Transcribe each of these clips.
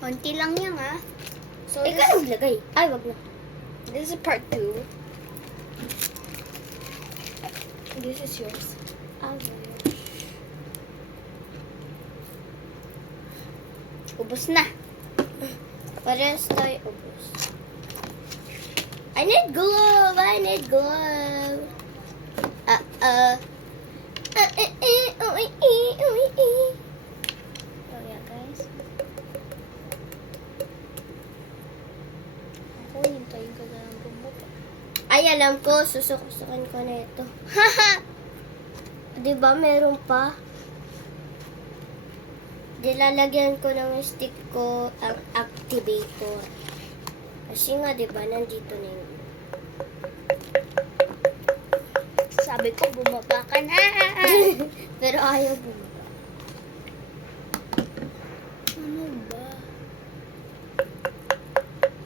Konti lang yan, ha? So, Ikaw naglagay. Ay, wag na. this is part 2. This is yours. Ubus na. Parehas tayo ubos. I need glove! I need glove! Oh, yeah, guys. Ako, hintayin ko na lang bumuka. Ay, alam ko. Susukusukan ko na ito. Diba, meron pa? Dilalagyan ko ng stick ko ang activator. Kasi nga, diba, nandito na yun. Sabi ko, bumaba ka na. Pero ayaw bumaba. Ano ba?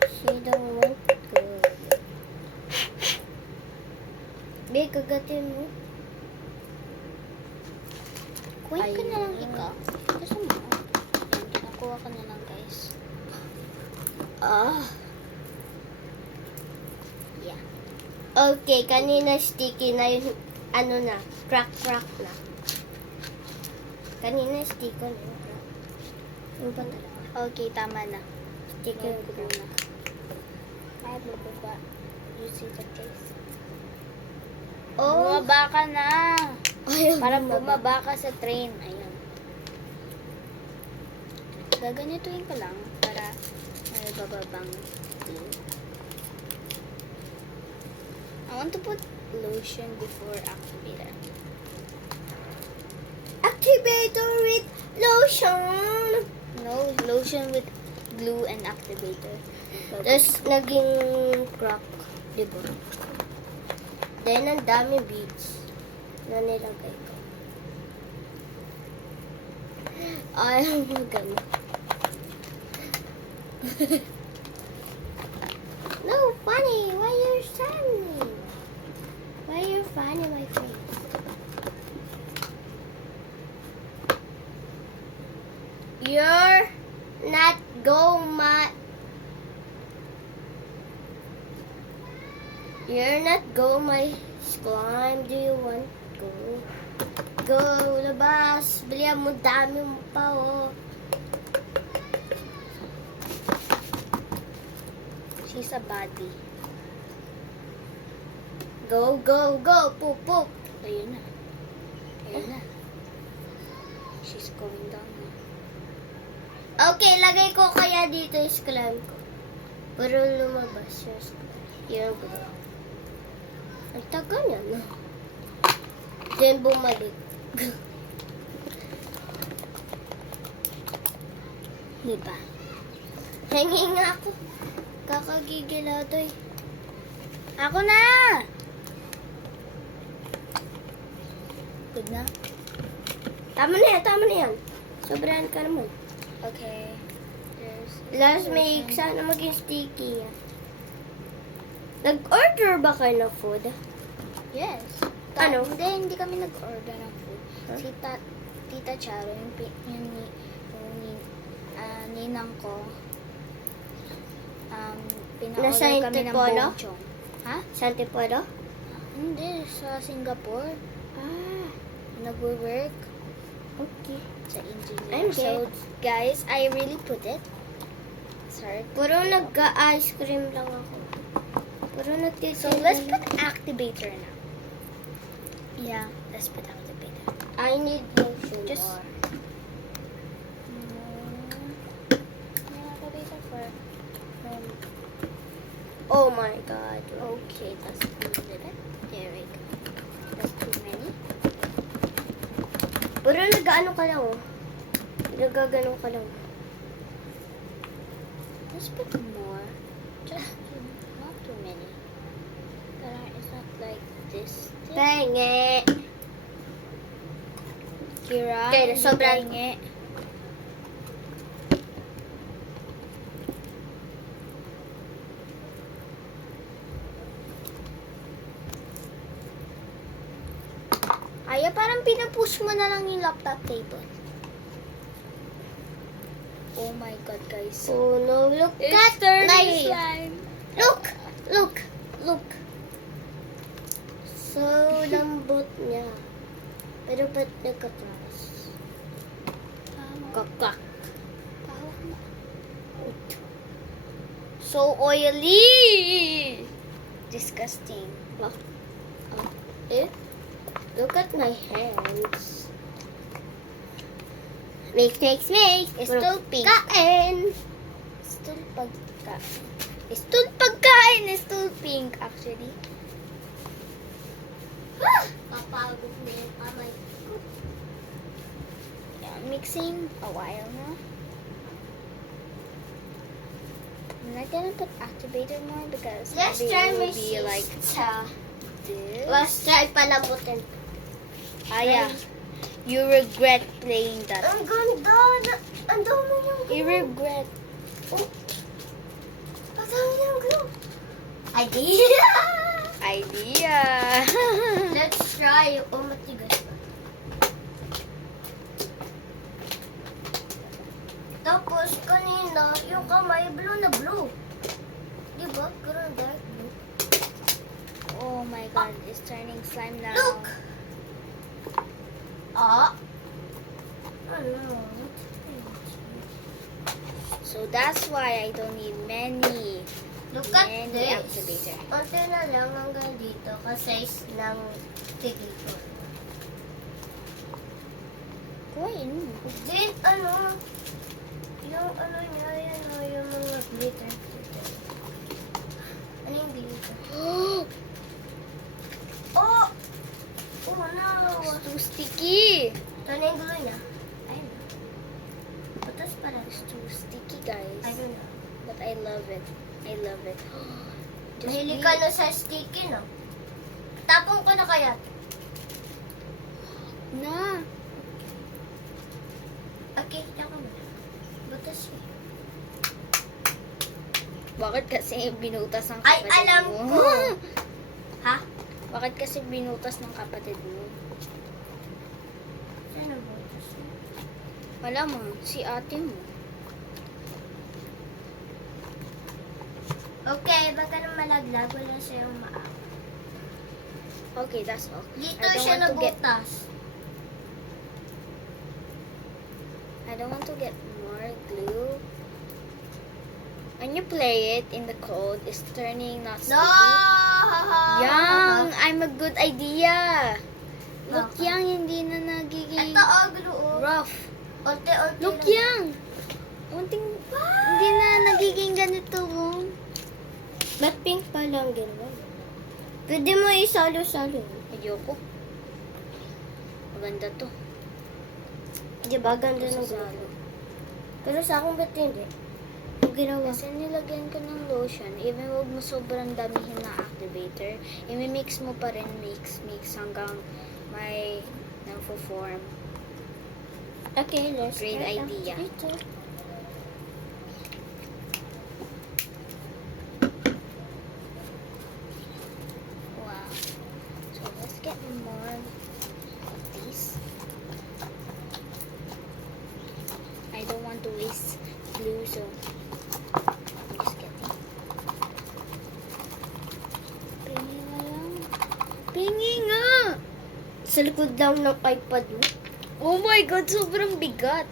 She don't want to. Be, kagatin mo. Kuwait ka na lang Ayun. ikaw. Gusto mo? Yan, kinakuha ka na lang, guys. Yeah. Okay, kanina sticky na yun. Ano na, crack na. Kanina sticky na yun. Crack. Yung pa talaga. Okay, tama na. Sticky Ngayon yung ko crack. na. Ay, bumaba. You see the case? Oh! Bumaba ka na. Ayaw Para bumaba. bumaba ka sa train. Ayan. Gaganituin ko lang para may bababang thing. I want to put lotion before activator. Activator with lotion! No, lotion with glue and activator. Tapos, naging crack. Diba? Then, ang dami beads na nilagay ko. Ayaw mo ganun. No, funny. Why you're staring me? Why you're funny my face? You're not go my. You're not go my slime. Do you want go? Go, labas. Bilihan mo, dami mo pa, oh. She's a body. Go, go, go. Poop, poop. Ayun na. Ayun na. She's going down na. Okay, lagay ko kaya dito yung slime ko. Pero lumabas yung slime. Yung blue. Ang tagal niya, no? Then bumalik. Diba? Hingi nga ako. Kakagigilado eh. Ako na! Good na? Tama na yan. Sobrahan ka naman. Okay. There's Last may sana maging sticky yan. Nag-order ba kayo ng food? Yes. Ano? Hindi kami nag-order ng food. Huh? Si Tita Charo, ninang ko, pina-order Nasa kami ng Antipolo? bonchong. Ha? Sa Antipolo? Hindi, sa Singapore. Ah, Nag-work okay. sa engineer. I'm So, dead. guys, I really put it. Sorry. Puro nag-ice cream lang ako. Puro nagtitinda. So, let's put lang. activator now. Yeah, let's put activator. I need lotion Just- more. Activator for... Oh my God. okay, that's a little bit. There we go. That's too many. Puro nag-ano ka lang, oh. Nagagano ka lang. Let's put more. Just not too many. It's not like this. Penge. Kira, Okay, sobrang- hingi. Aya, parang pinapush mo na lang yung laptop table. Oh my god, guys. Oh no, look It's at turning my... slime. Look. So, lambot niya. Pero ba't nagkakras? Kakak. Pahawak mo. So oily! Disgusting. Wow. Eh? Look at my hands. Mix. Stupid. Kain. Stool pagkain. Stool pagkain! Stool pink, actually. Kapagod na yung kamay. Yeah, mixing a while now. I'm not gonna put activator more because Let's maybe try it my will be like sister. this. Let's try palambutin. Ah, yeah. You regret playing that. Ang ganda. Ang dami niyang You regret. Oh. Ang dami niyang glue. Idea. Idea. Let's try. Oh, matigas pa. Tapos, kanina, yung kamay, blue na blue. Diba? Karoon dark blue. Oh my god, it's turning slime now. Look! Ah! Ano? So that's why I don't need many. Look at Many this. activator. Konti na lang hanggang dito kasi ng tigil ko. Coin. Then, ano? Yung ano niya, yan o, yung mga glitter. Ano yung glitter? Oh! Oh, no! It's too sticky. Ito na yung glue niya. Ayun. Patas pala. It's too sticky, guys. I don't know. But I love it. I love it. Just Mahilig me. ka na sa sticky, no? Tapong ko na kaya. Na. Okay, tako mo na. Butas siya. Bakit kasi binutas ng Ay, kapatid alam mo? ko. Ha? Bakit kasi binutas ng kapatid mo? Saan ang butas niya? Wala mo, si ate mo. Okay, baka na malaglag. Wala siyang maa. Okay, that's all. Dito I don't siya want to get- nabutas. I don't want to get more glue. When you play it in the cold, it's turning not sticky. No! Yang, I'm a good idea. Look, Okay. Yang, hindi na nagiging Ito, oh, glue. Oh. rough. Unti-unti Look, lang. Yang. Unting, hindi na nagiging ganito. Oh. Ba't pink pa lang ginawa? Pwede mo isalo-salo. Ayoko. Maganda to. Di ba? Ganda ng Sasalo. glue. Pero sa akin ba't hindi? Ang ginawa. Kasi nilagyan ko ng lotion, even wag mo sobrang damihin na activator, i-mix mo pa rin, mix hanggang may nang-form. Okay, let's Great try idea. activator. Wow. So let's get more of these. I don't want to waste glue, so I'm just getting. Pingi nga lang. Pingi nga! Sa likod lang ng iPad mo. Oh my God, sobrang bigat.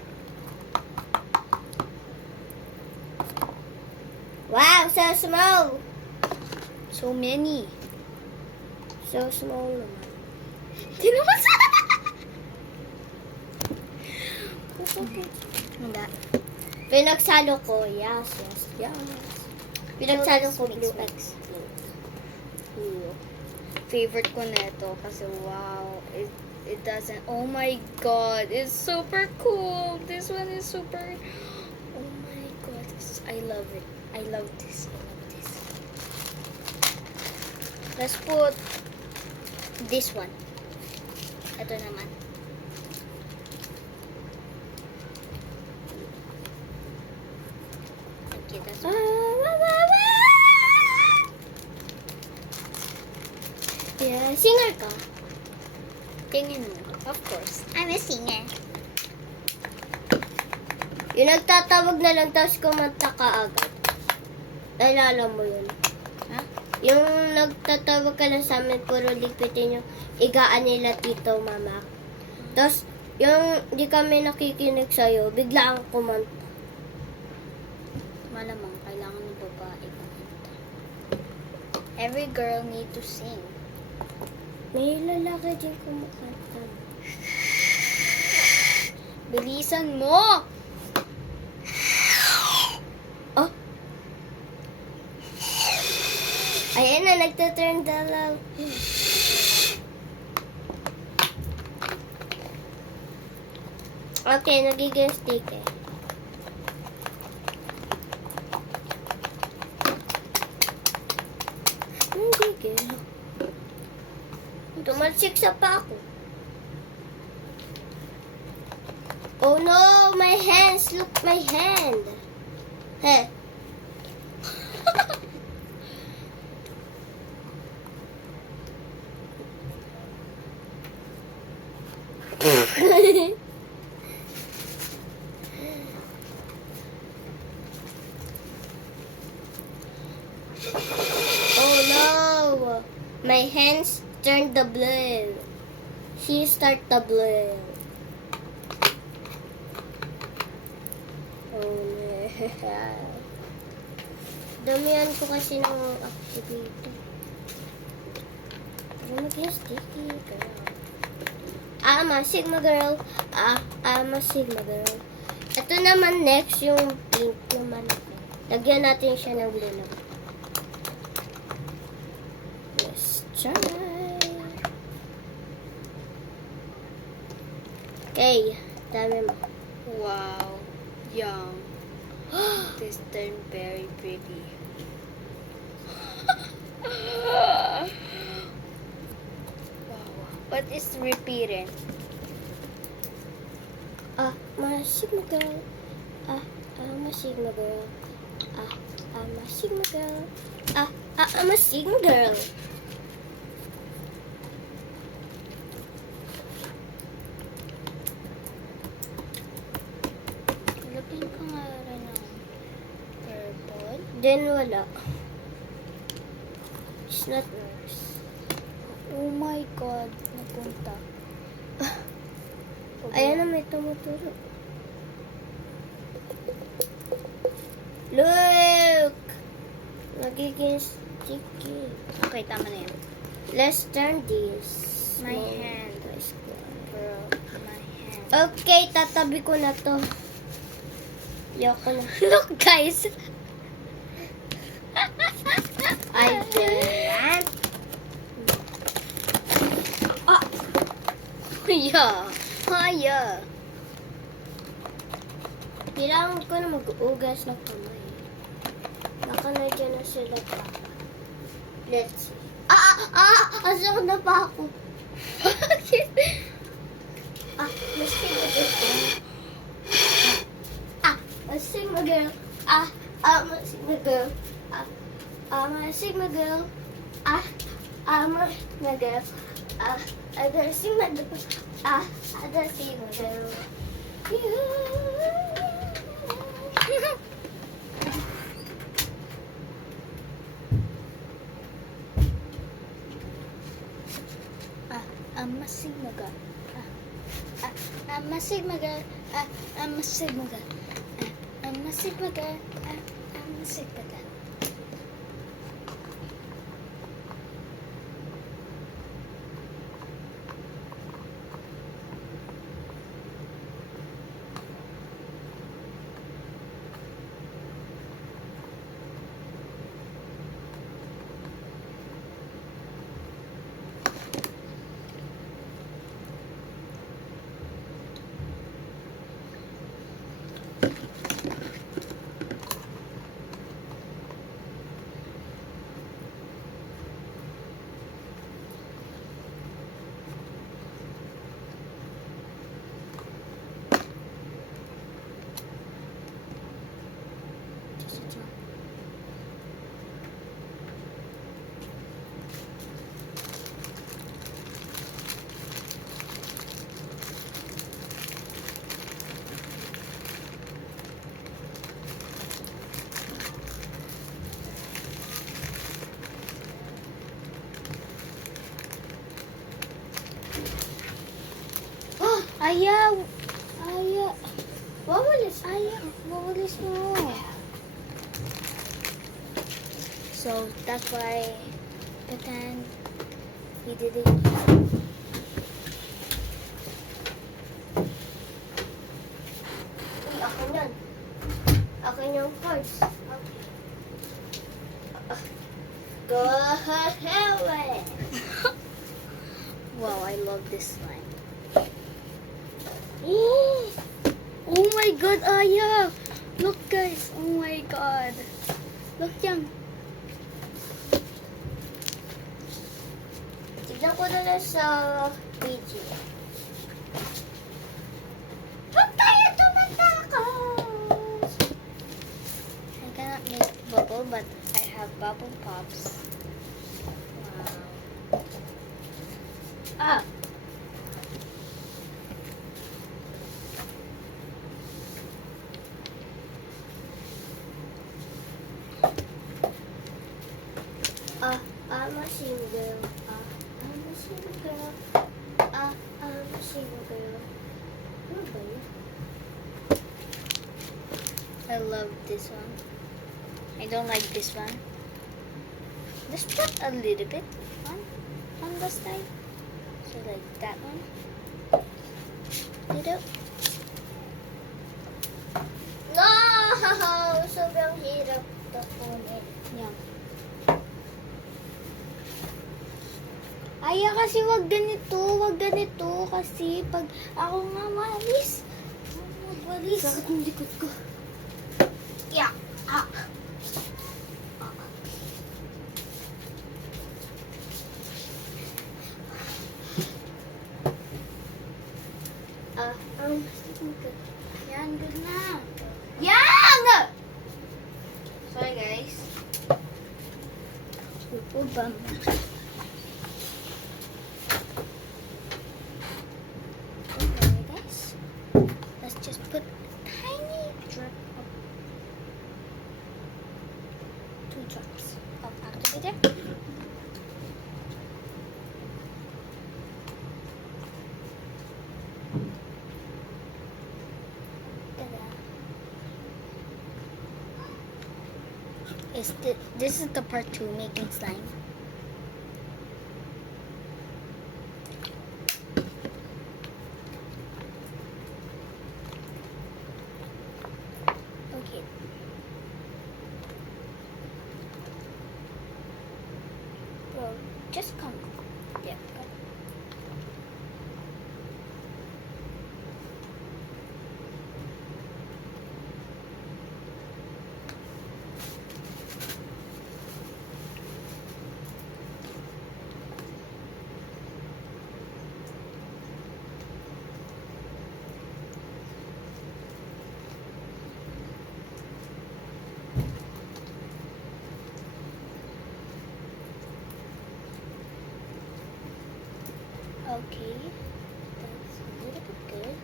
Wow, so small. So many. So small naman. Tinumas! Okay. Wala. Pinagsalo ko. Yes. Pinagsalo ko blue mix. Ooh. Favorite ko na ito kasi wow, it doesn't, oh my god, it's super cool. This one is super, oh my god, I love it. I love this. Let's put this one. Ito naman. Okay, that's Yeah, singer ka. tingin mo. Of course. I'm a singer. Yung nagtatawag na lang tapos kumanta ka agad. Naalala mo yun? Ha? Yung nagtatawag ka lang sa amin, puro lipitin yung igaan nila tito, mama. Tapos, yung di kami nakikinig sa'yo, bigla kang kumanta. Malamang kailangan ng babae kumanta. Every girl need to sing. May lalaki din kumakanta. Bilisan mo! Oh! Ayan na, nagtaturn dalaw. Okay, nagiging stick eh. Nagiging. Tumalsik sa pa ako. Oh no, my hands! Look, my hand! Heh. Oh no! My hands turned the blue. She start the blue. Oh no. Damihan ko kasi ng activity. Pero maging sticky, girl. I'm a Sigma girl. I'm a Sigma girl. Ito naman next, yung pink naman. Lagyan natin siya ng blue naman. Let's try. Okay, dami mo. Wow. Young. This turned very pretty. Wow. What is repeating? I'm a Sigma girl. I'm a Sigma girl. I'm a Sigma girl. I'm a Sigma girl. Lagyan ka nga rin ng purple. Then wala. It's not worse. Oh my God. Napunta. Ayan na, may tumuturo. Look! Nagiging sticky. Okay, tama na yan. Let's turn this. My hand. Girl, my hand. Okay, tatabi ko na to. Yoko na. Look, guys. Ayan. Yeah. Hiya. Kailangan ko na mag-ugas ng kamay. Baka nandiyan na sila pa. Let's see. Asok na pa ako. Mas Sigma girl. Mas Sigma girl. Mas Sigma girl. Mas Sigma girl. Mas Sigma girl. Ada Sigma girl. Ada Sigma girl. I'm a Sigma girl. I'm a Sigma girl. I'm a Sigma girl. I'm a Sigma girl. I'm a Sigma girl. Ayaw! Ayaw! Wawalis. Ayaw! Mawalis mo. So, that's why pretend he didn't. Uy, akin yan. Akin yung cards. Go ahead. Wow, I love this slime. Oh my god, Aya! Look guys, oh my god. Look yan. Tignan ko na lang sa video. Huwag tayo tumatakas! I cannot make bubble, but I have bubble pops. Wow. Ah! I'm a single. I'm a single girl. I'm a single girl. Ano ba yun? I love this one. I don't like this one. Just put a little bit on the side. So like that one. Little. No! Sobrang hirap to kunin. Yeah. Aya kasi wag ganito kasi pag ako nga malis. Magwalis. Sakit ng likod ko. Yeah. Yan, good na. Yang! Sorry guys. Upo ba? Okay guys. Let's just put tiny drip of 2 drops of activator. This is the part 2, making slime. Okay. Bro, just come. Yeah, go. Okay, that's a little bit good,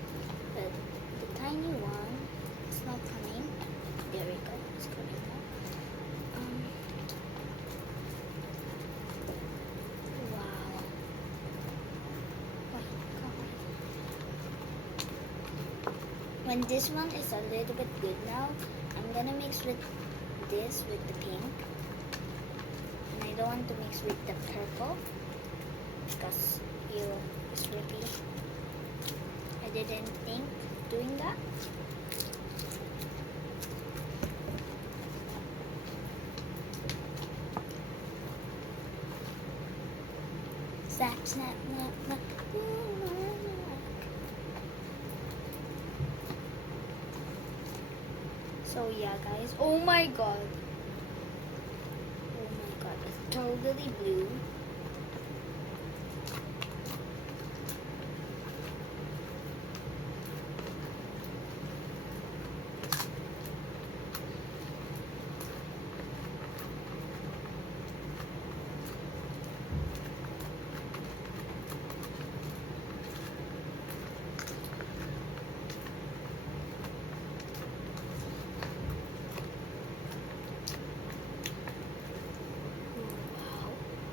but the tiny one is not coming. There we go, it's coming now. Wow. Wait, come on. When this one is a little bit good now, I'm gonna mix with this with the pink, and I don't want to mix with the purple because it's really, I didn't think doing that. Snap, snap, snap, snap. So yeah guys, oh my god, it's totally blue.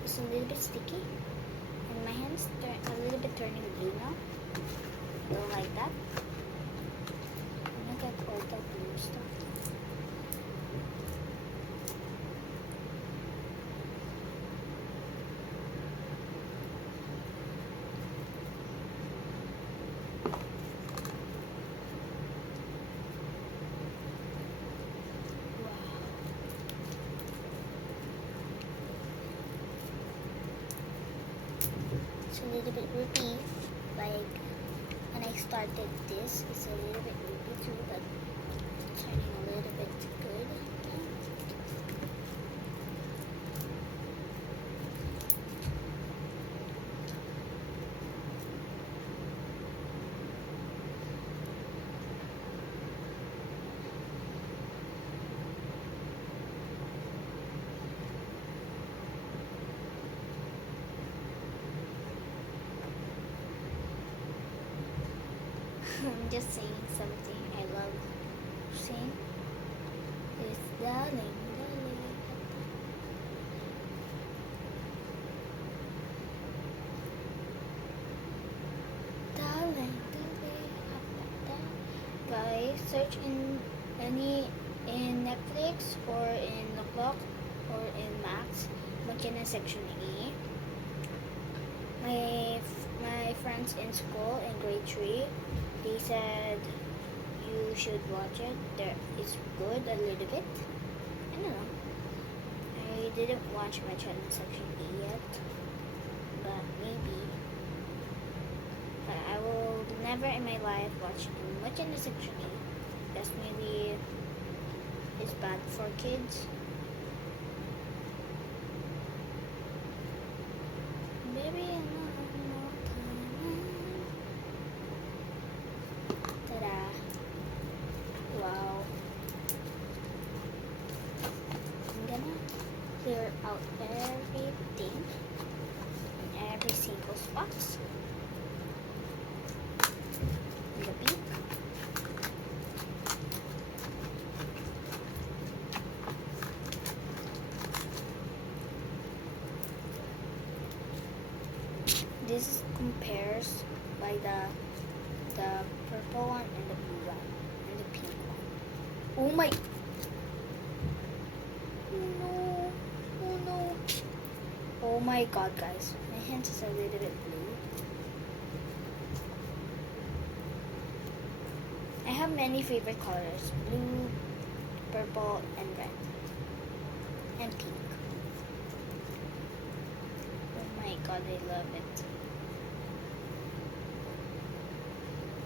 It's a little bit sticky, and my hands turn a little bit turning blue now. Don't like that. I'm gonna get all the blue stuff. It's a little bit rooty. Like when I started this, it's a little bit rooty too, but it's turning a little bit good. I'm just saying something I love saying. It's darling, darling. Darling, darling. Guys, search in Netflix or in Locklock or in Max. Makina Section E. My friends in school in grade 3, they said you should watch it. It's good a little bit. I don't know. I didn't watch much on Section E yet, but maybe. But I will never in my life watch much in the Section E. Because maybe it's bad for kids. Maybe ta-da. Wow. I'm gonna clear out everything in every single spot. In the beak. This compares by the purple one and the blue one and the pink one. Oh my! Oh no! Oh no! Oh my God, guys! My hands is a little bit blue. I have many favorite colors: blue, purple, and red, and pink. Oh my God, I love it.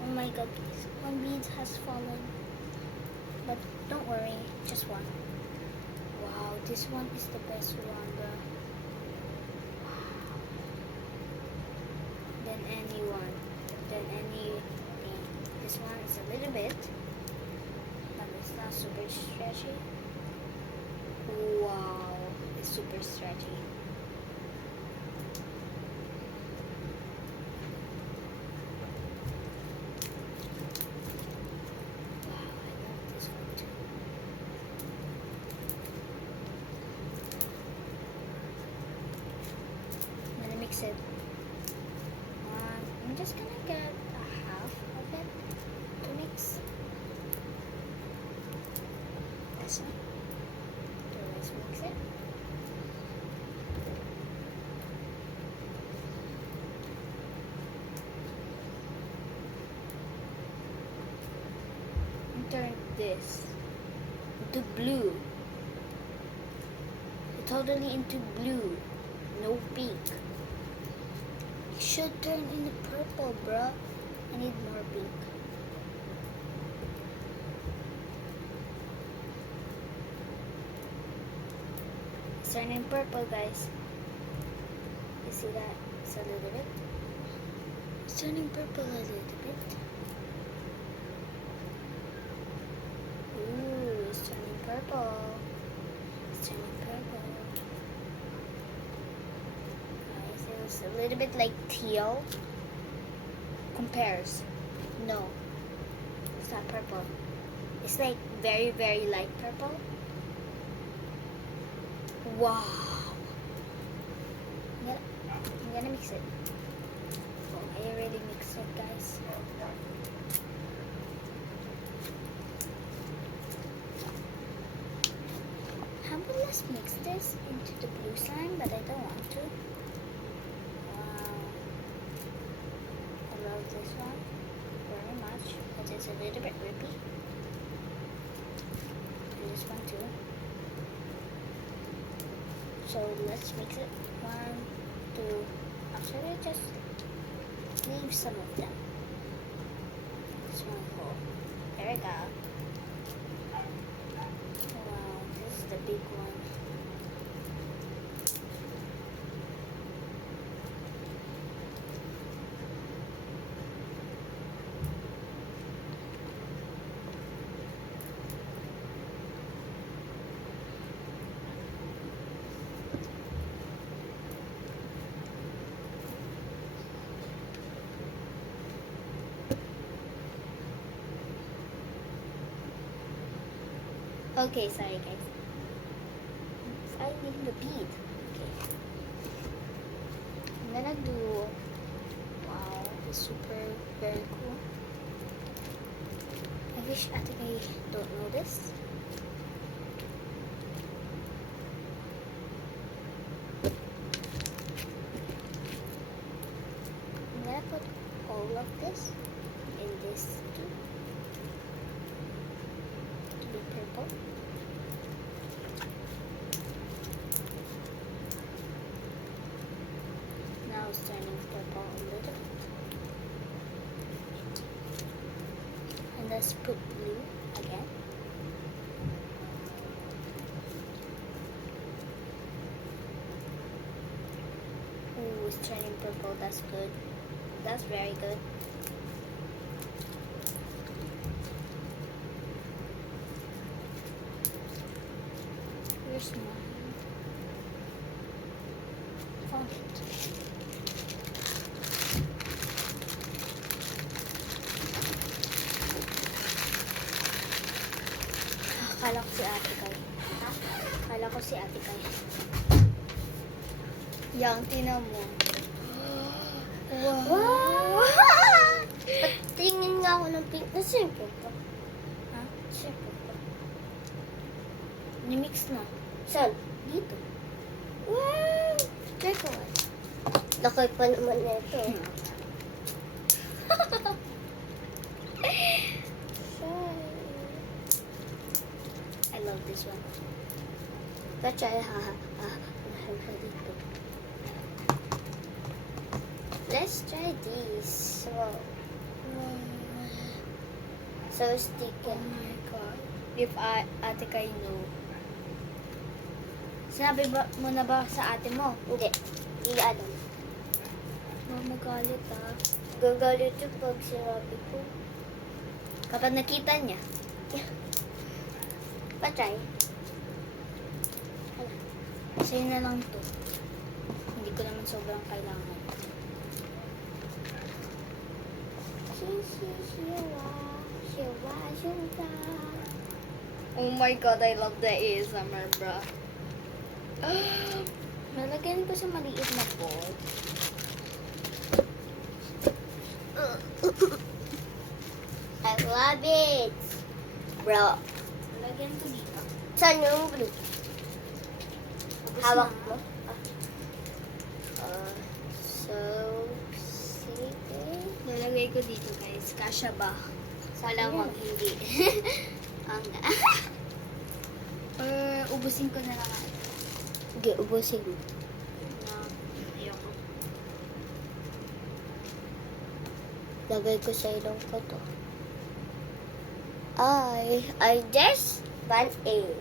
Oh my God, please. One bead has fallen. But don't worry, just one. Wow, this one is the best one, bro. Wow. Then anyone. Then anything. This one is a little bit. But it's not super stretchy. Wow, it's super stretchy. Mix it. I'm just gonna get a half of it to mix. This one. So let's mix it. And turn this into blue. Totally into blue. No pink. Should turn into purple, bro. I need more pink. It's turning purple, guys. You see that? It's a little bit. It's turning purple a little bit. Ooh, it's turning purple. It's turning purple. It's a little bit like teal. Compares. No. It's not purple. It's like very, very light purple. Wow. I'm gonna mix it. Oh, I already mixed it, guys. How about let's mix this into the blue slime, but I don't want to. Wow. I love this one very much, but it's a little bit drippy. And this one too. So let's mix it. 1, 2. Actually, just leave some of them. This one full. There we go. Wow, this is the big one. Okay, sorry guys. Finding the bead. Okay. I'm gonna do. Wow, it's super very cool. I wish Ate Kay don't know this. I'm gonna put all of this in this too. To be purple. Now it's turning purple a little bit. And let's put blue again. Ooh, it's turning purple. That's good. That's very good. Where's mine? Found it. Akala ko si Ate Kay. Ha? Akala ko si Ate Kay. Yang, tinan mo. Wow! Patingin nga ako ng pink. Nasa yung pink ko? Ha? Nasa yung pink ko? Nimix na. Saan? Dito. Wow! Teka, what? Laki pa naman nito. I love this one. Kachay, haha. Dito. Let's try this. Wow. So sticky. Oh my god. If Ate Kay knew. Sinabi mo na ba sa ate mo? Hindi. Hindi alam. Magalit ah. Gagalit yung pag sinabi ko. Kapag nakita niya. Pa-try. Sa'yo na lang to. Hindi ko naman sobrang kailangan. Oh my god, I love the ASMR, bro. Nalagyan ko sa maliit na bowl. I love it. Bro. Nalagyan ko dito. Saan yung blue? Tapos Hawak na. mo? So, sige. Nalagay ko dito, guys. Kasha ba? Wala Ayan. wag hindi. Ang ubusin ko na lang ito. Sige, ubusin mo. Na, ayoko. Lagay ko sa ilong ko to. I just band aid.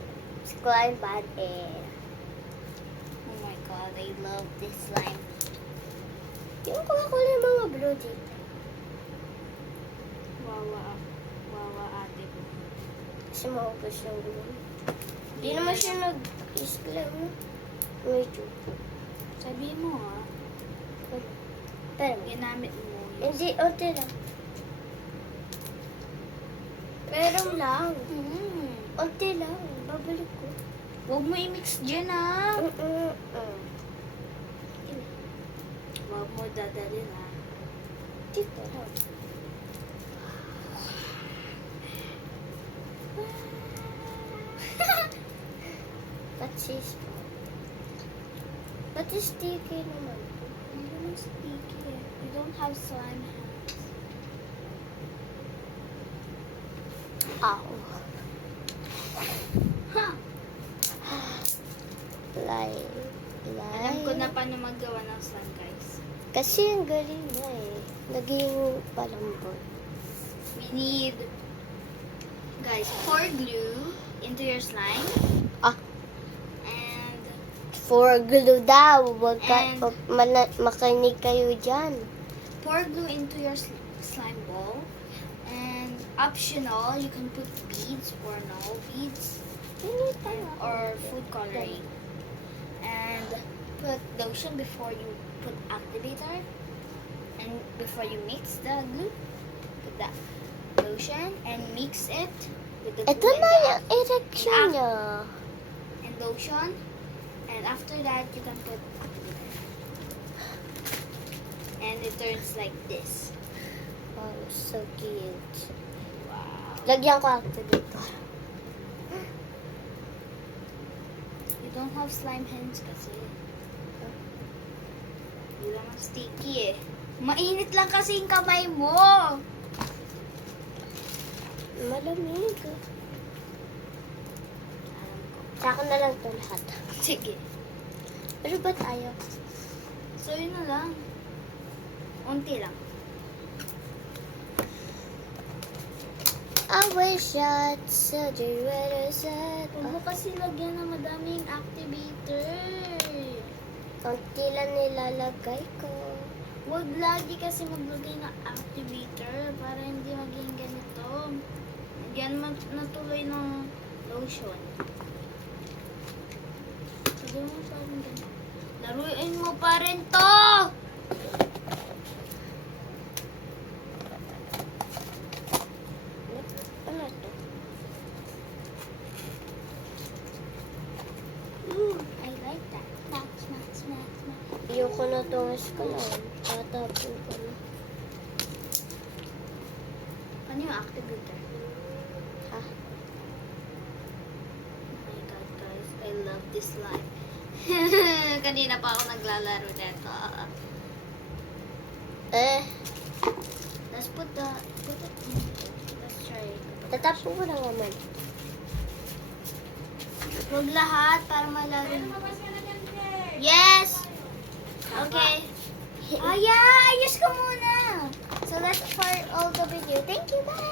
Squad band aid. Oh my god, I love this slime. Yung kumakulay yung mga blue dito. Wawa ate ko. Kasi maubos yung blue. Hindi naman siya nag-islam. Medyo. Sabi mo ah, Pero, ginamit mo yun. hindi, okay lang. Pero lang. Unti lang. Babalik ko. Huwag mo i-mix dyan ah. Huwag mo dadalhin ah. dito. What's this? Ba't sticky naman? Hindi naman sticky eh. You don't have slime hands. Ow. Ha! Alam Alam ko na paano maggawa ng slime, guys. Kasi ang galing na eh. Naging palambot. We need, guys, pour glue into your slime. Ah. And For glue daw. Huwag ka, And- makinig kayo dyan. pour glue into your slime ball. And optional, you can put beads or no beads or food coloring. And put lotion before you put activator. And before you mix the glue, put the lotion and mix it with the glue Ito and na the yung erection niya. and lotion. And after that, you can put activator. And it turns like this. Wow, so cute. Wow. Lagyan ko ako dito. You don't have slime hands kasi. Hindi lang ang sticky eh. Mainit lang kasi yung kamay mo. Malamig. Alam ko. Sa akin na lang ito lahat. Sige. Pero ba't ayaw? So yun na lang. Unti lang. I wish I'd said you better said. Huwag mo kasi lagyan ng madaming activator. Konti lang nilalagay ko. Huwag lagi kasi maglagay ng activator para hindi maging ganito. Lagyan mo natuloy ng lotion. Lagyan mo pa rin ganito. Laruin mo pa rin to! Ano to? Ooh, I like that. Smack, smack, smack, smack. Ayoko na itong eskalan. Tatapon ko na. Ano yung activator? Ha? Oh my God, guys. I love this life. Kanina pa ako naglalaro nito. Let's put it in. Let's try. Tatapon ko na naman. Huwag lahat para malaro. Yes! Okay. Ah, yeah! Ayos ko muna! So, that's for all the video. Thank you, bye!